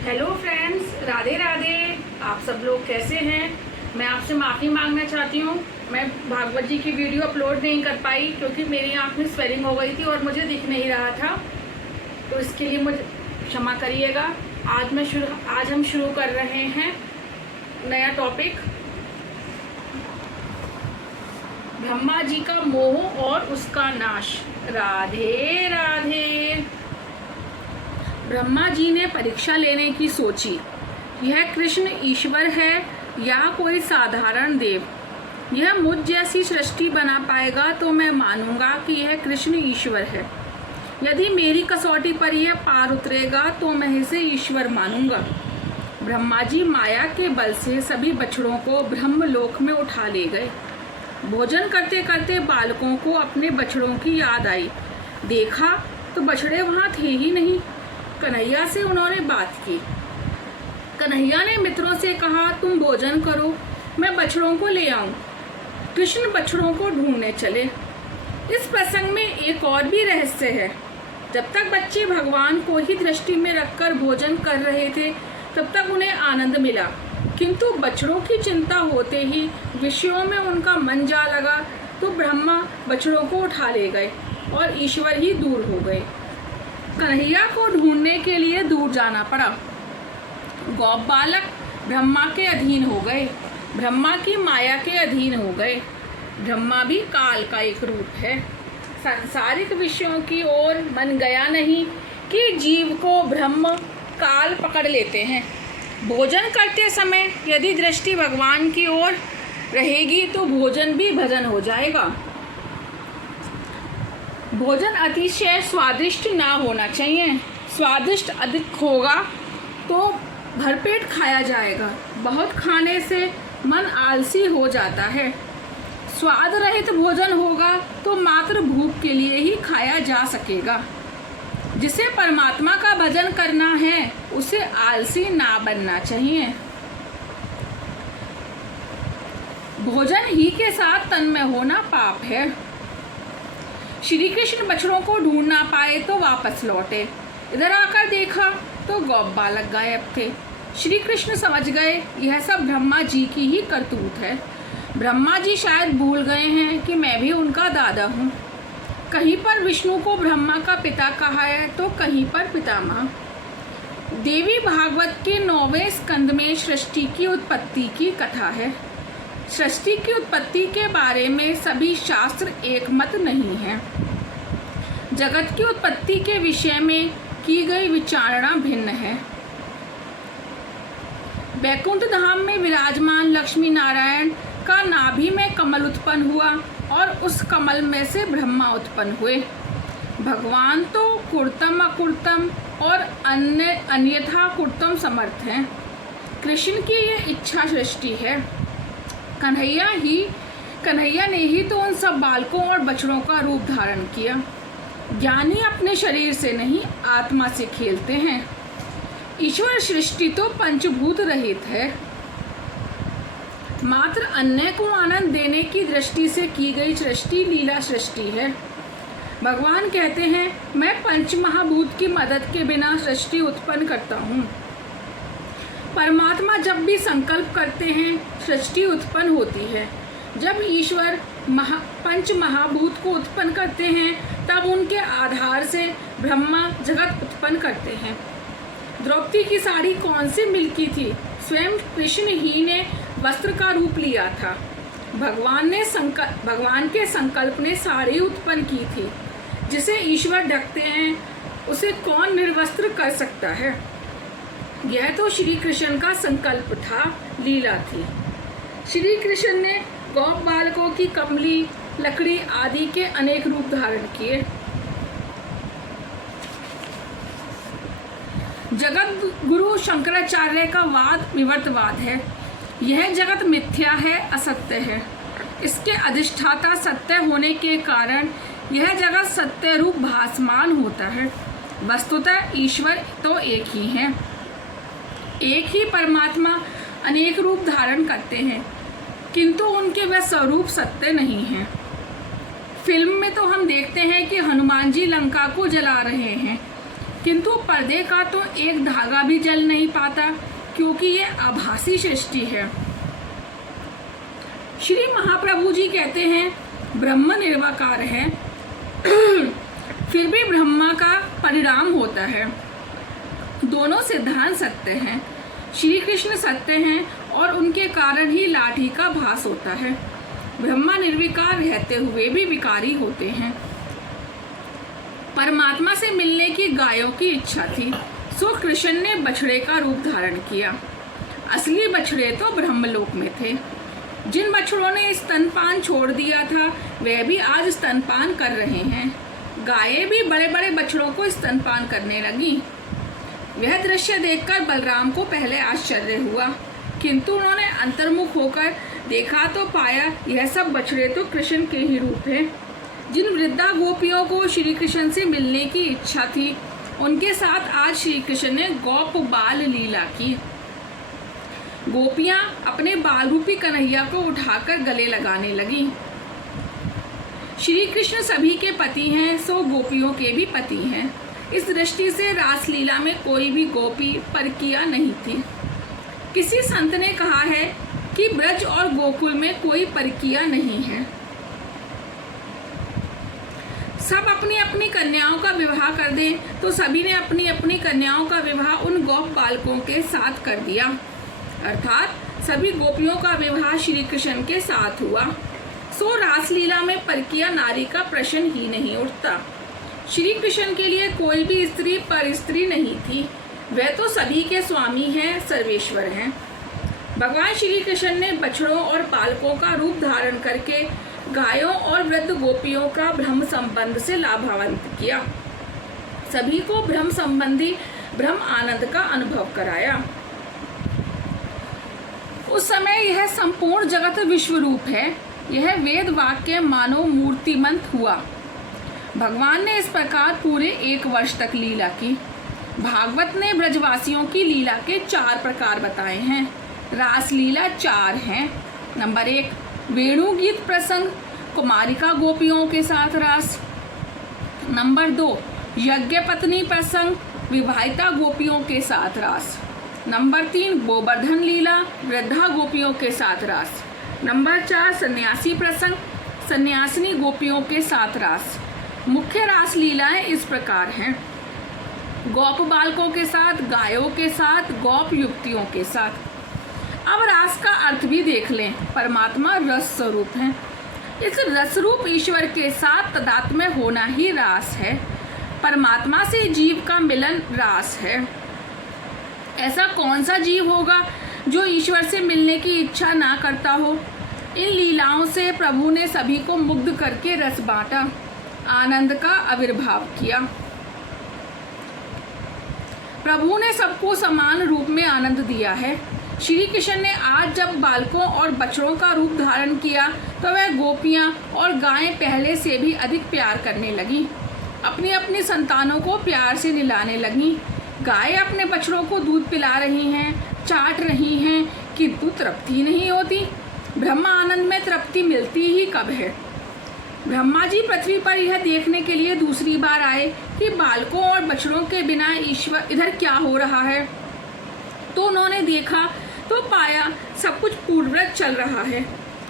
Hello friends, Radhe Radhe. आप सब लोग कैसे हैं? मैं आपसे माफ़ी मांगना चाहती हूँ। मैं भागवत जी की वीडियो अपलोड नहीं कर पाई क्योंकि मेरी आँख में स्वेलिंग हो गई थी और मुझे दिख नहीं रहा था, तो इसके लिए मुझे क्षमा करिएगा। आज हम शुरू कर रहे हैं नया टॉपिक, ब्रह्मा जी का मोह और उसका नाश। राधे राधे। ब्रह्मा जी ने परीक्षा लेने की सोची, यह कृष्ण ईश्वर है या कोई साधारण देव? यह मुझ जैसी सृष्टि बना पाएगा तो मैं मानूंगा कि यह कृष्ण ईश्वर है। यदि मेरी कसौटी पर यह पार उतरेगा तो मैं इसे ईश्वर मानूंगा। ब्रह्मा जी माया के बल से सभी बछड़ों को ब्रह्मलोक में उठा ले गए। भोजन करते करते बालकों को अपने बछड़ों की याद आई। देखा तो बछड़े वहाँ थे ही नहीं। कन्हैया से उन्होंने बात की। कन्हैया ने मित्रों से कहा, तुम भोजन करो, मैं बछड़ों को ले आऊं। कृष्ण बछड़ों को ढूंढने चले। इस प्रसंग में एक और भी रहस्य है। जब तक बच्चे भगवान को ही दृष्टि में रखकर भोजन कर रहे थे तब तक उन्हें आनंद मिला, किंतु बछड़ों की चिंता होते ही विषयों में उनका मन जा लगा तो ब्रह्मा बछड़ों को उठा ले गए और ईश्वर ही दूर हो गए। कन्हैया को ढूंढने के लिए दूर जाना पड़ा। गौप बालक ब्रह्मा के अधीन हो गए, ब्रह्मा की माया के अधीन हो गए। ब्रह्मा भी काल का एक रूप है। सांसारिक विषयों की ओर मन गया नहीं कि जीव को ब्रह्म काल पकड़ लेते हैं। भोजन करते समय यदि दृष्टि भगवान की ओर रहेगी तो भोजन भी भजन हो जाएगा। भोजन अतिशय स्वादिष्ट ना होना चाहिए। स्वादिष्ट अधिक होगा तो भरपेट खाया जाएगा। बहुत खाने से मन आलसी हो जाता है। स्वाद रहित भोजन होगा तो मात्र भूख के लिए ही खाया जा सकेगा। जिसे परमात्मा का भजन करना है उसे आलसी ना बनना चाहिए। भोजन ही के साथ तन्मय होना पाप है। श्री कृष्ण बछड़ों को ढूंढ ना पाए तो वापस लौटे। इधर आकर देखा तो गौप बालक गायब थे। श्री कृष्ण समझ गए यह सब ब्रह्मा जी की ही करतूत है। ब्रह्मा जी शायद भूल गए हैं कि मैं भी उनका दादा हूँ। कहीं पर विष्णु को ब्रह्मा का पिता कहा है तो कहीं पर पितामह। देवी भागवत के 9वें स्कंद में सृष्टि की उत्पत्ति की कथा है। सृष्टि की उत्पत्ति के बारे में सभी शास्त्र एकमत नहीं है। जगत की उत्पत्ति के विषय में की गई विचारणा भिन्न है। वैकुंठ धाम में विराजमान लक्ष्मी नारायण का नाभि में कमल उत्पन्न हुआ और उस कमल में से ब्रह्मा उत्पन्न हुए। भगवान तो कुर्तम अकुर्तम और अन्यथा कुर्तम समर्थ हैं। कृष्ण की ये इच्छा सृष्टि है। कन्हैया ने ही तो उन सब बालकों और बछड़ों का रूप धारण किया। ज्ञानी अपने शरीर से नहीं आत्मा से खेलते हैं। ईश्वर सृष्टि तो पंचभूत रहित है। मात्र अन्य को आनंद देने की दृष्टि से की गई सृष्टि लीला सृष्टि है। भगवान कहते हैं, मैं पंच महाभूत की मदद के बिना सृष्टि उत्पन्न करता हूँ। परमात्मा जब भी संकल्प करते हैं सृष्टि उत्पन्न होती है। जब ईश्वर पंच महाभूत को उत्पन्न करते हैं तब उनके आधार से ब्रह्मा जगत उत्पन्न करते हैं। द्रौपदी की साड़ी कौन से मिल की थी? स्वयं कृष्ण ही ने वस्त्र का रूप लिया था। भगवान के संकल्प ने साड़ी उत्पन्न की थी। जिसे ईश्वर ढकते हैं उसे कौन निर्वस्त्र कर सकता है? यह तो श्री कृष्ण का संकल्प था, लीला थी। श्री कृष्ण ने गौप बालकों की कमली, लकड़ी आदि के अनेक रूप धारण किए। जगत गुरु शंकराचार्य का वाद विवर्तवाद है। यह जगत मिथ्या है, असत्य है। इसके अधिष्ठाता सत्य होने के कारण यह जगत सत्य रूप भासमान होता है। वस्तुतः ईश्वर तो एक ही है। एक ही परमात्मा अनेक रूप धारण करते हैं, किंतु उनके वह स्वरूप सत्य नहीं है। फिल्म में तो हम देखते हैं कि हनुमान जी लंका को जला रहे हैं, किंतु पर्दे का तो एक धागा भी जल नहीं पाता, क्योंकि ये आभासी सृष्टि है। श्री महाप्रभु जी कहते हैं ब्रह्म निर्विकार है, फिर भी ब्रह्मा का परिणाम होता है। दोनों सिद्धांत सत्य हैं। श्री कृष्ण सत्य हैं और उनके कारण ही लाठी का भास होता है। ब्रह्मा निर्विकार रहते हुए भी विकारी होते हैं। परमात्मा से मिलने की गायों की इच्छा थी, सो कृष्ण ने बछड़े का रूप धारण किया। असली बछड़े तो ब्रह्मलोक में थे। जिन बछड़ों ने स्तनपान छोड़ दिया था वे भी आज स्तनपान कर रहे हैं। गायें भी बड़े बड़े बछड़ों को स्तनपान करने लगी। वह दृश्य देखकर बलराम को पहले आश्चर्य हुआ, किंतु उन्होंने अंतर्मुख होकर देखा तो पाया यह सब बछड़े तो कृष्ण के ही रूप हैं। जिन वृद्धा गोपियों को श्री कृष्ण से मिलने की इच्छा थी, उनके साथ आज श्री कृष्ण ने गोप बाल लीला की। गोपियां अपने बाल रूपी कन्हैया को उठाकर गले लगाने लगी। श्री कृष्ण सभी के पति हैं, सो गोपियों के भी पति हैं। इस दृष्टि से रासलीला में कोई भी गोपी परकिया नहीं थी। किसी संत ने कहा है कि ब्रज और गोकुल में कोई परकिया नहीं है। सब अपनी अपनी कन्याओं का विवाह कर दें तो सभी ने अपनी अपनी कन्याओं का विवाह उन गोप बालकों के साथ कर दिया, अर्थात सभी गोपियों का विवाह श्री कृष्ण के साथ हुआ। सो रासलीला में परकिया नारी का प्रश्न ही नहीं उठता। श्री कृष्ण के लिए कोई भी स्त्री पर स्त्री नहीं थी। वह तो सभी के स्वामी हैं, सर्वेश्वर हैं। भगवान श्री कृष्ण ने बछड़ों और बालकों का रूप धारण करके गायों और वृद्ध गोपियों का ब्रह्म संबंध से लाभान्वित किया। सभी को ब्रह्म संबंधी ब्रह्म आनंद का अनुभव कराया। उस समय यह संपूर्ण जगत विश्व रूप है। यह वेद वाक्य मानो मूर्तिमंत हुआ। भगवान ने इस प्रकार पूरे 1 वर्ष तक लीला की। भागवत ने ब्रजवासियों की लीला के 4 प्रकार बताए हैं। रासलीला 4 हैं। नंबर 1 वेणु गीत प्रसंग, कुमारिका गोपियों के साथ रास। नंबर 2 यज्ञ पत्नी प्रसंग, विवाहिता गोपियों के साथ रास। नंबर 3 गोवर्धन लीला, वृद्धा गोपियों के साथ रास। नंबर 4 सन्यासी प्रसंग, सन्यासिनी गोपियों के साथ रास। मुख्य रास लीलाएं इस प्रकार हैं। गोप बालकों के साथ, गायों के साथ, गोप युवतियों के साथ। अब रास का अर्थ भी देख लें। परमात्मा रस स्वरूप है। इस रस रूप ईश्वर के साथ तादात्म्य होना ही रास है। परमात्मा से जीव का मिलन रास है। ऐसा कौन सा जीव होगा जो ईश्वर से मिलने की इच्छा ना करता हो। इन लीलाओं से प्रभु ने सभी को मुग्ध करके रस बांटा, आनंद का आविर्भाव किया। प्रभु ने सबको समान रूप में आनंद दिया है। श्री कृष्ण ने आज जब बालकों और बछड़ों का रूप धारण किया तो वह गोपियां और गायें पहले से भी अधिक प्यार करने लगी। अपनी अपनी संतानों को प्यार से निलाने लगी। गायें अपने बछड़ों को दूध पिला रही हैं, चाट रही हैं, किंतु तृप्ति नहीं होती। ब्रह्म आनंद में तृप्ति मिलती ही कब है। ब्रह्मा जी पृथ्वी पर यह देखने के लिए दूसरी बार आए कि बालकों और बछड़ों के बिना ईश्वर इधर क्या हो रहा है। तो उन्होंने देखा तो पाया सब कुछ पूर्ववत चल रहा है।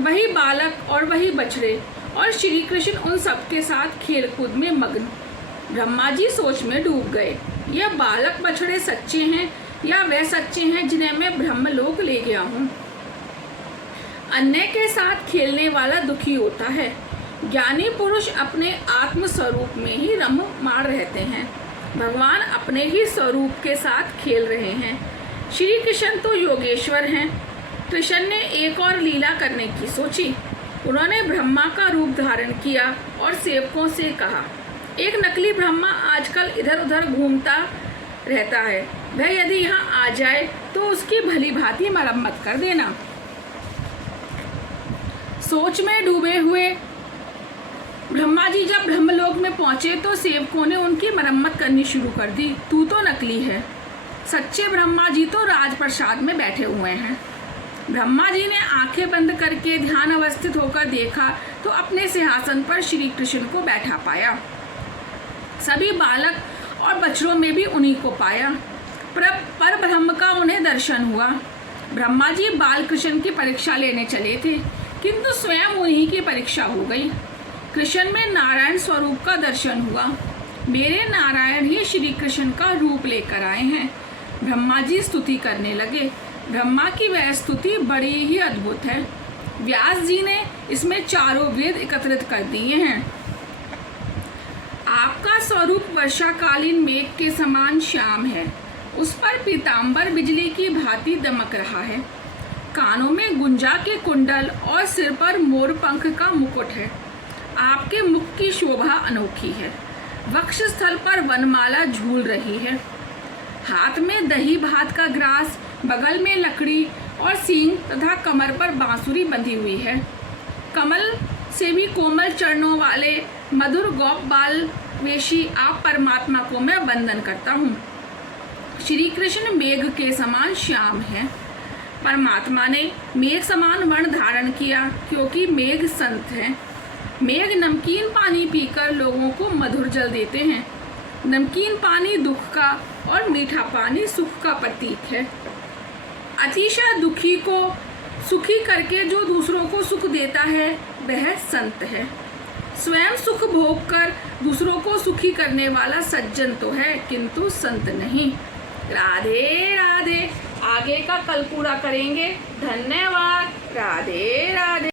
वही बालक और वही बछड़े और श्री कृष्ण उन सबके साथ खेलकूद में मग्न। ब्रह्मा जी सोच में डूब गए। यह बालक बछड़े सच्चे हैं या वे सच्चे हैं जिन्हें मैं ब्रह्मलोक ले गया हूँ। अन्य के साथ खेलने वाला दुखी होता है। ज्ञानी पुरुष अपने आत्म स्वरूप में ही रममाण रहते हैं। भगवान अपने ही स्वरूप के साथ खेल रहे हैं। श्री कृष्ण तो योगेश्वर हैं। कृष्ण ने एक और लीला करने की सोची। उन्होंने ब्रह्मा का रूप धारण किया और सेवकों से कहा, एक नकली ब्रह्मा आजकल इधर उधर घूमता रहता है। वह यदि यहाँ आ जाए तो उसकी भली भांति मरम्मत कर देना। सोच में डूबे हुए ब्रह्मा जी जब ब्रह्मलोक में पहुंचे तो सेवकों ने उनकी मरम्मत करनी शुरू कर दी। तू तो नकली है। सच्चे ब्रह्मा जी तो राजप्रसाद में बैठे हुए हैं। ब्रह्मा जी ने आंखें बंद करके ध्यान अवस्थित होकर देखा तो अपने सिंहासन पर श्री कृष्ण को बैठा पाया। सभी बालक और बछड़ों में भी उन्हीं को पाया। पर ब्रह्म का उन्हें दर्शन हुआ। ब्रह्मा जी बाल कृष्ण की परीक्षा लेने चले थे, किंतु स्वयं उन्हीं की परीक्षा हो गई। कृष्ण में नारायण स्वरूप का दर्शन हुआ। मेरे नारायण ही श्री कृष्ण का रूप लेकर आए हैं। ब्रह्मा जी स्तुति करने लगे। ब्रह्मा की वह स्तुति बड़ी ही अद्भुत है। व्यास जी ने इसमें चारों वेद एकत्रित कर दिए हैं। आपका स्वरूप वर्षाकालीन मेघ के समान श्याम है, उस पर पीतांबर बिजली की भांति दमक रहा है। कानों में गुंजा के कुंडल और सिर पर मोर पंख का मुकुट है। आपके मुख की शोभा अनोखी है। वक्ष स्थल पर वनमाला झूल रही है। हाथ में दही भात का ग्रास, बगल में लकड़ी और सींग तथा कमर पर बांसुरी बंधी हुई है। कमल से भी कोमल चरणों वाले मधुर गौप बाल वेशी आप परमात्मा को मैं वंदन करता हूँ। श्री कृष्ण मेघ के समान श्याम है। परमात्मा ने मेघ समान वर्ण धारण किया, क्योंकि मेघ संत है। मेघ नमकीन पानी पीकर लोगों को मधुर जल देते हैं। नमकीन पानी दुख का और मीठा पानी सुख का प्रतीक है। अतिशय दुखी को सुखी करके जो दूसरों को सुख देता है वह संत है। स्वयं सुख भोग कर दूसरों को सुखी करने वाला सज्जन तो है, किंतु संत नहीं। राधे राधे। आगे का कल पूरा करेंगे। धन्यवाद। राधे राधे।